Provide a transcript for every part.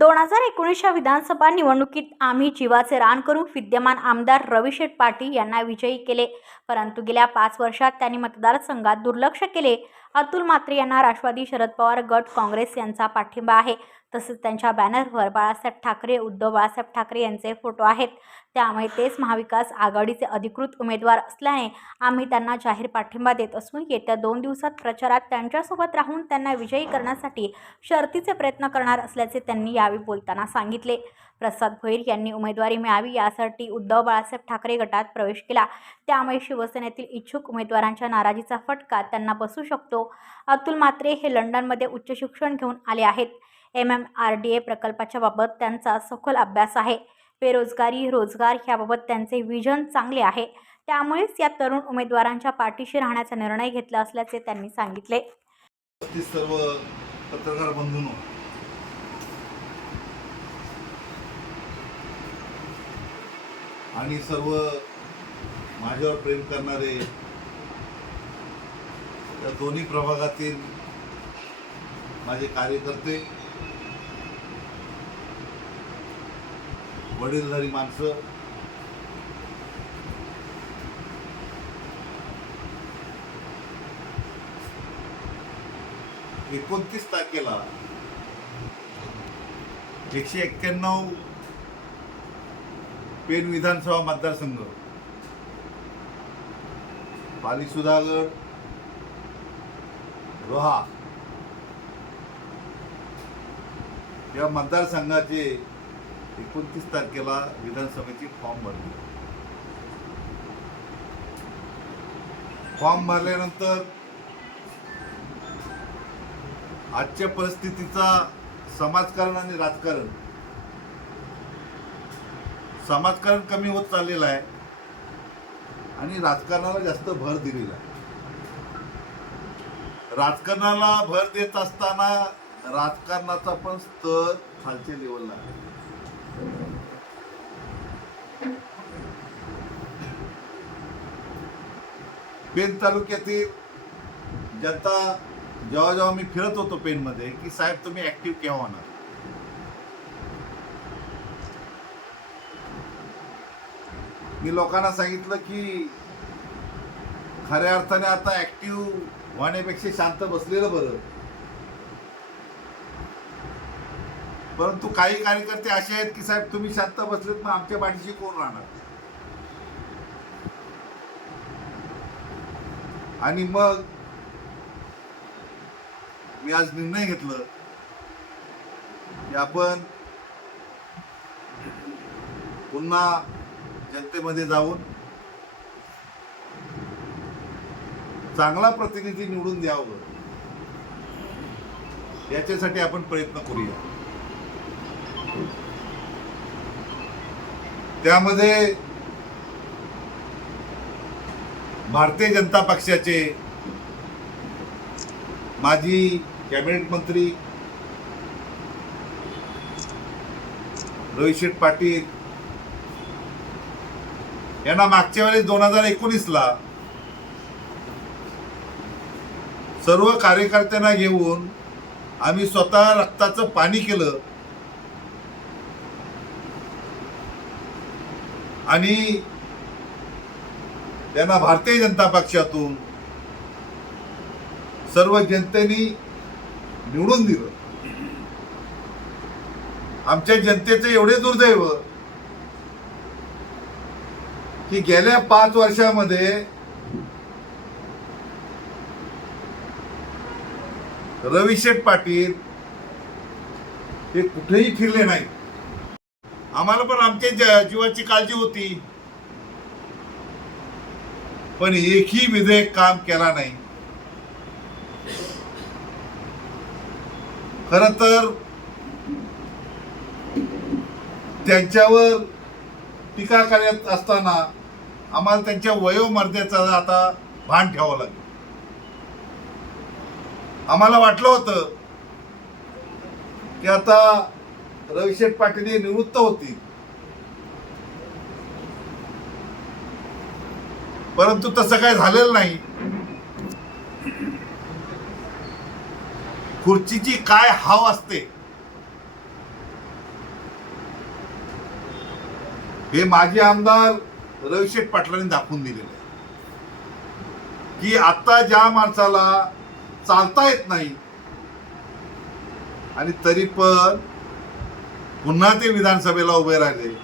दोन हजार एकोणीसच्या विधानसभा निवडणुकीत आम्ही जीवाचे रान करून विद्यमान आमदार रविशेठ पाटील यांना विजयी केले. परंतु गेल्या पाच वर्षात त्यांनी मतदारसंघात दुर्लक्ष केले. अतुल म्हात्रे यांना राष्ट्रवादी शरद पवार गट काँग्रेस यांचा पाठिंबा आहे. तसेच त्यांच्या बॅनरवर बाळासाहेब ठाकरे उद्धव बाळासाहेब ठाकरे यांचे फोटो आहेत. त्यामुळे तेच महाविकास आघाडीचे अधिकृत उमेदवार असल्याने आम्ही त्यांना जाहीर पाठिंबा देत असून येत्या दोन दिवसात प्रचारात त्यांच्यासोबत राहून त्यांना विजयी करण्यासाठी शर्तीचे प्रयत्न करणार असल्याचे त्यांनी यावेळी बोलताना सांगितले. प्रसाद भोईर यांनी उमेदवारी मिळावी यासाठी उद्धव बाळासाहेब ठाकरे गटात प्रवेश केला. त्यामुळे शिवसेनेतील इच्छुक उमेदवारांच्या नाराजीचा फटका त्यांना बसू शकतो. अतुल मात्रे हे लंडनमध्ये उच्च शिक्षण घेऊन आले आहेत. M M R D A प्रकल्पाच्या बाबत त्यांचा सखोल अभ्यास आहे. बेरोजगारी रोजगार ह्याबाबत त्यांचे विजन चांगले आहे. त्यामुळेच या तरुण उमेदवारांच्या पाठीशी राहण्याचा निर्णय घेतला असल्याचे त्यांनी सांगितले. सर्व पत्रकार बंधूंनो आणि सर्व माझ्यावर प्रेम करणारे या दोन्ही प्रभागातील माझे कार्यकर्ते वडीलधारी माणसं एकोणतीस तारखेला एकशे एक्क्याण्णव पेन विधानसभा मतदारसंघ. पाली सुधागड रोहा. या मतदारसंघाचे एकोणतीस तारखेला विधानसभेचे फॉर्म भरले. फॉर्म भरल्यानंतर आजच्या परिस्थितीचा समाजकारण आणि राजकारण समाजकारण कमी होत चाललेलं आहे. आणि राजकारणाला जास्त भर दिलेला आहे. राजकारणाला भर देत असताना राजकारणाचा पण स्तर खालच्या लेवलला आहे. पेन तालुक्यातील जनता जेव्हा जेव्हा मी फिरत होतो पेनमध्ये की साहेब तुम्ही ऍक्टिव्ह केव्हा होणार? मी लोकांना सांगितलं की खऱ्या अर्थाने आता ऍक्टिव्ह होण्यापेक्षा शांत बसलेलं बरं. परंतु काही कार्यकर्ते असे आहेत की साहेब तुम्ही शांत बसलेत मग आमच्या पाठीशी कोण राहणार? आणि मग मी आज निर्णय घेतलं की आपण पुन्हा जनतेमध्ये जाऊन चांगला प्रतिनिधी निवडून द्यावं. याच्यासाठी आपण प्रयत्न करूया. त्यामध्ये भारतीय जनता पक्षाचे माजी कॅबिनेट मंत्री रोहित शेठ पाटील यांना मागच्या वेळेस दोन हजार एकोणीसला सर्व कार्यकर्त्यांना घेऊन आम्ही स्वतः रक्ताचं पाणी केलं. आणि त्यांना भारतीय जनता पक्षातून सर्व जनतेने निवडून दिलं. आमच्या जनतेचं एवढे दुर्दैव की गेल्या पाच वर्षामध्ये रविशेठ पाटील हे कुठेही फिरले नाही आम्हाला पण आमच्या जीवाची काळजी होती. पण एकही विधेयक काम केला नाही. खर तर त्यांच्यावर टीका करत असताना आम्हाला त्यांच्या वयोमर्यादेचा आता भान ठेवावं लागेल. आम्हाला वाटलं होतं की आता रविशेठ पाटील हे निवृत्त होतील. परंतु तसं काय झालेलं नाही. खुर्चीची काय हाव असते? हे माजी आमदार रविशेठ पाटलांनी दाखवून दिलेलं आहे. की आता ज्या माणसाला चालता येत नाही आणि तरी पण पुन्हा ते विधानसभेला उभे राहिले.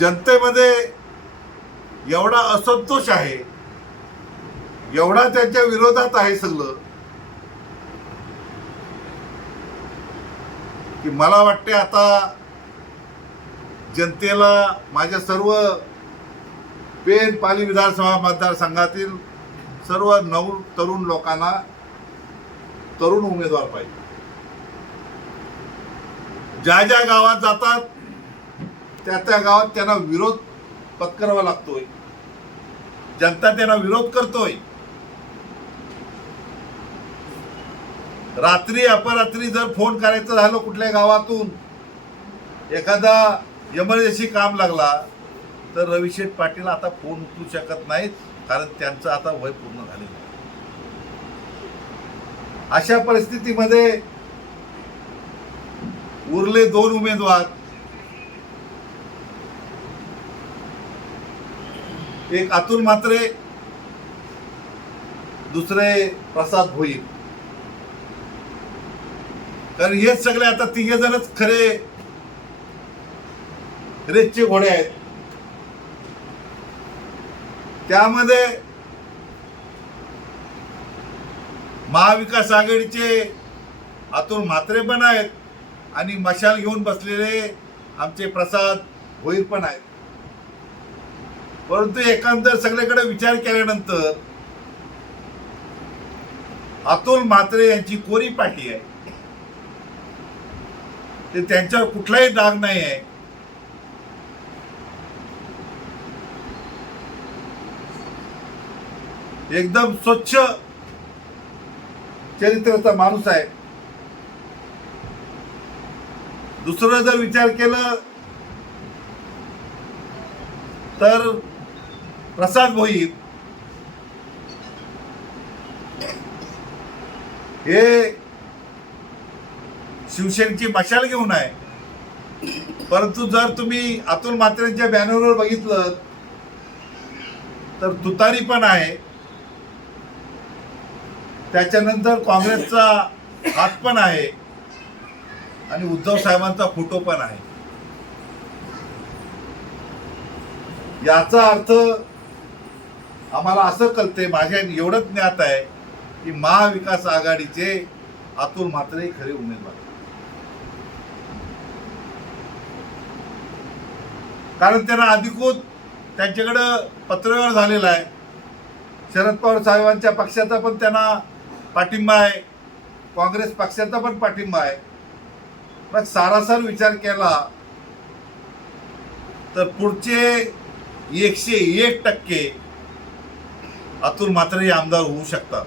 जनतेमध्ये एवढा असंतोष आहे एवढा त्यांच्या विरोधात आहे सगळं की मला वाटते आता जनतेला माझ्या सर्व पेन पाली विधानसभा मतदारसंघातील सर्व नऊ तरुण लोकांना तरुण उमेदवार पाहिजे. ज्या ज्या गावात जातात त्या त्या गावात त्यांना विरोध पत्करावा लागतोय. जनता त्यांना विरोध करतोय. रात्री अपरात्री जर फोन करायचं झालं कुठल्या गावातून एखादा एमर्जन्सी काम लागला तर रविशेठ पाटील आता फोन उचलू शकत नाहीत कारण त्यांचं आता वय पूर्ण झालेलं आहे. अशा परिस्थितीमध्ये उरले दोन उमेदवार एक अतुल मात्रे दुसरे प्रसाद भोईर. कारण हेच सगळे आता तिघे जणच खरे रेसचे घोडे आहेत. त्यामध्ये महाविकास आघाडीचे अतुल म्हात्रे पण आहेत आणि मशाल घेऊन बसलेले आमचे प्रसाद भोईर पण आहेत. परंतु एकंदर सगळीकडे विचार केल्यानंतर अतुल म्हात्रे यांची कोरी पाठी आहे. ते त्यांच्यावर कुठलाही डाग नाही आहे एकदम स्वच्छ चरित्राचा माणूस आहे. दुसरं जर विचार केलं तर प्रसाद भोईर हे शिवसेनेची मशाल घेऊन आहे. परंतु जर तुम्ही अतुल मात्रेंच्या बॅनरवर बघितलं तर तुतारी पण आहे. त्याच्यानंतर काँग्रेसचा हात पण आहे आणि उद्धव साहेबांचा फोटो पण आहे. याचा अर्थ आम्हाला असं कळते माझ्या एवढंच ज्ञात आहे की महाविकास आघाडीचे अतुल मात्रे खरे उमेदवार. कारण त्यांना अधिकृत त्यांच्याकडं पत्रव्यवहार झालेला आहे. शरद पवार साहेबांच्या पक्षाचा पण त्यांना पाठिंबा आहे. काँग्रेस पक्षाचा पण पाठिंबा आहे. मग सारासार विचार केला तर पुढचे एकशे एक टक्के अतुल म्हात्रे आमदार होऊ शकतात.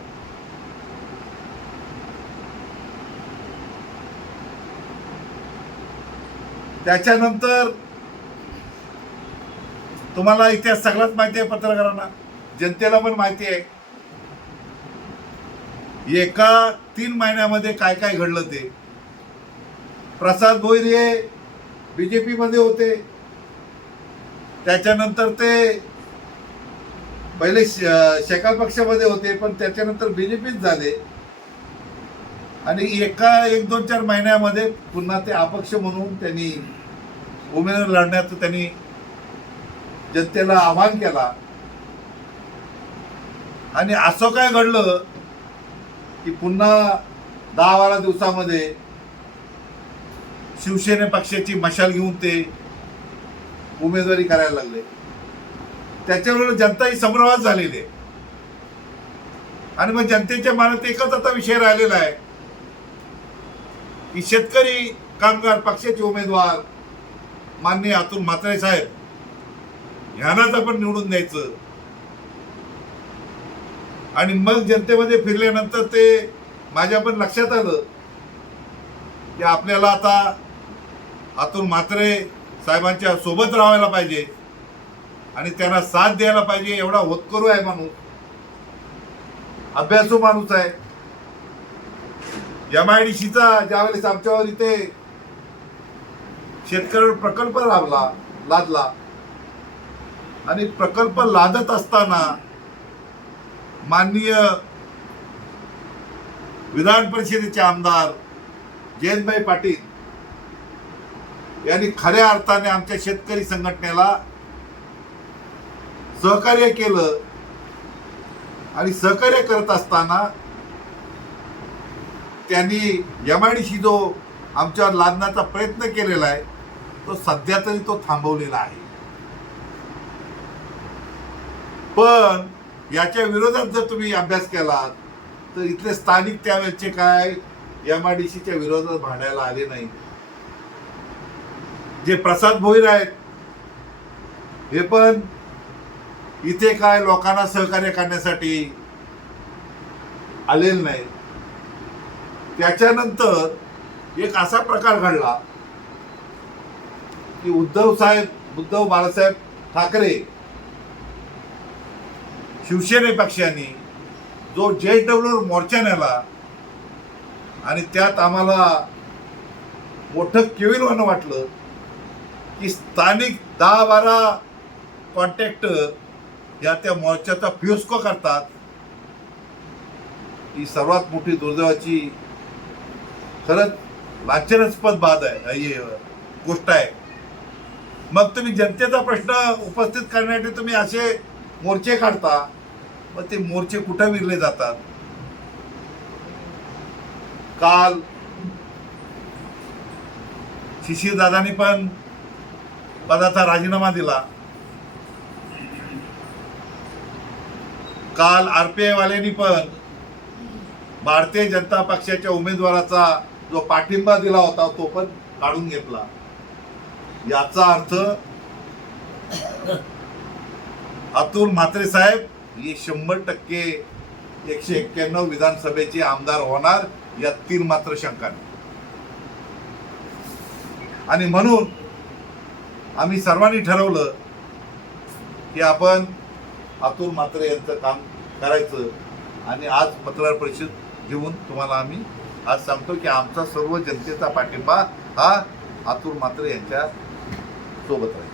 त्याच्यानंतर तुम्हाला इतिहास सगळाच माहिती आहे पत्रकारांना. जनतेला पण माहिती आहे. एका तीन महिन्यामध्ये काय काय घडलं ते. प्रसाद भोईर हे बीजेपी मध्ये होते. त्याच्यानंतर ते पहिले श- पक्षामध्ये होते पण त्याच्यानंतर बीजेपीच झाले. आणि एका एक दोन चार महिन्यामध्ये पुन्हा ते अपक्ष म्हणून त्यांनी उमेदवार लढण्याचं त्यांनी जनतेला आवाहन केला. आणि असं काय घडलं की पुन्हा दहा बारा दिवसामध्ये शिवसेने पक्षाची मशाल घेऊन ते उमेदवारी करायला लागले. त्याच्यावर जनता ही संभ्रमात झालेली आहे. आणि मग जनतेच्या मनात एकच आता विषय राहिलेला आहे की शेतकरी कामगार पक्षाचे उमेदवार माननीय अतुल म्हात्रे साहेब ह्यांनाच आपण निवडून द्यायचं. आणि मग जनतेमध्ये फिरल्यानंतर ते माझ्या पण लक्षात आलं की आपल्याला आता अतुल म्हात्रे साहेबांच्या सोबत राहायला पाहिजे आणि त्यांना साथ द्यायला पाहिजे एवढा होतकरू आहे माणूस. अभ्यासू माणूस आहे. एम आय डी सीचा ज्यावेळेस आमच्यावर इथे शेतकऱ्यावर प्रकल्प लाभला लादला आणि प्रकल्प लादत असताना माननीय विधान परिषदेचे आमदार जयंतभाई पाटील यांनी खऱ्या अर्थाने आमच्या शेतकरी संघटनेला सहकार्य केलं आणि सहकार्य करत असताना त्यांनी एम आय डी सी जो आमच्यावर लादण्याचा प्रयत्न केलेला आहे तो सध्या तरी तो थांबवलेला आहे. पण याच्या विरोधात जर तुम्ही अभ्यास केलात तर इथले स्थानिक त्यावेळेचे काय एम आय डी सीच्या विरोधात भांडायला आले नाही. जे प्रसाद भोईर आहेत हे पण इथे काय लोकांना सहकार्य करण्यासाठी आलेले नाही त्याच्यानंतर एक असा प्रकार घडला की उद्धव साहेब उद्धव बाळासाहेब ठाकरे शिवसेने पक्षाने जो जे डब्ल्यू मोर्चा नेला आणि त्यात आम्हाला मोठं केविलवानं वाटलं की स्थानिक दहा बारा कॉन्टॅक्ट या त्या मोर्चाचा फ्युस्को करतात. ही सर्वात मोठी दुर्दैवाची खरंच लांछनास्पद बाद आहे गोष्ट आहे. मग तुम्ही जनतेचा प्रश्न उपस्थित करण्यासाठी तुम्ही असे मोर्चे काढता मग ते मोर्चे कुठं विरले जातात? काल शिशिरदादांनी पण पदाचा राजीनामा दिला. काल आरपीआय वाल्यांनी पण भारतीय जनता पक्षाच्या उमेदवाराचा जो पाठिंबा दिला होता तो पण काढून घेतला. याचा अर्थ अतुल म्हात्रे साहेब हे शंभर टक्के एकशे एक्क्याण्णव विधानसभेचे आमदार होणार यात तीन मात्र शंका नाही आणि म्हणून आम्ही सर्वांनी ठरवलं की आपण अतुल म्हात्रे यांचं काम करायचं आणि आज पत्रकार परिषद घेऊन तुम्हाला आम्ही आज सांगतो की आमचा सर्व जनतेचा पाठिंबा हा अतुल म्हात्रे यांच्या सोबत राहील.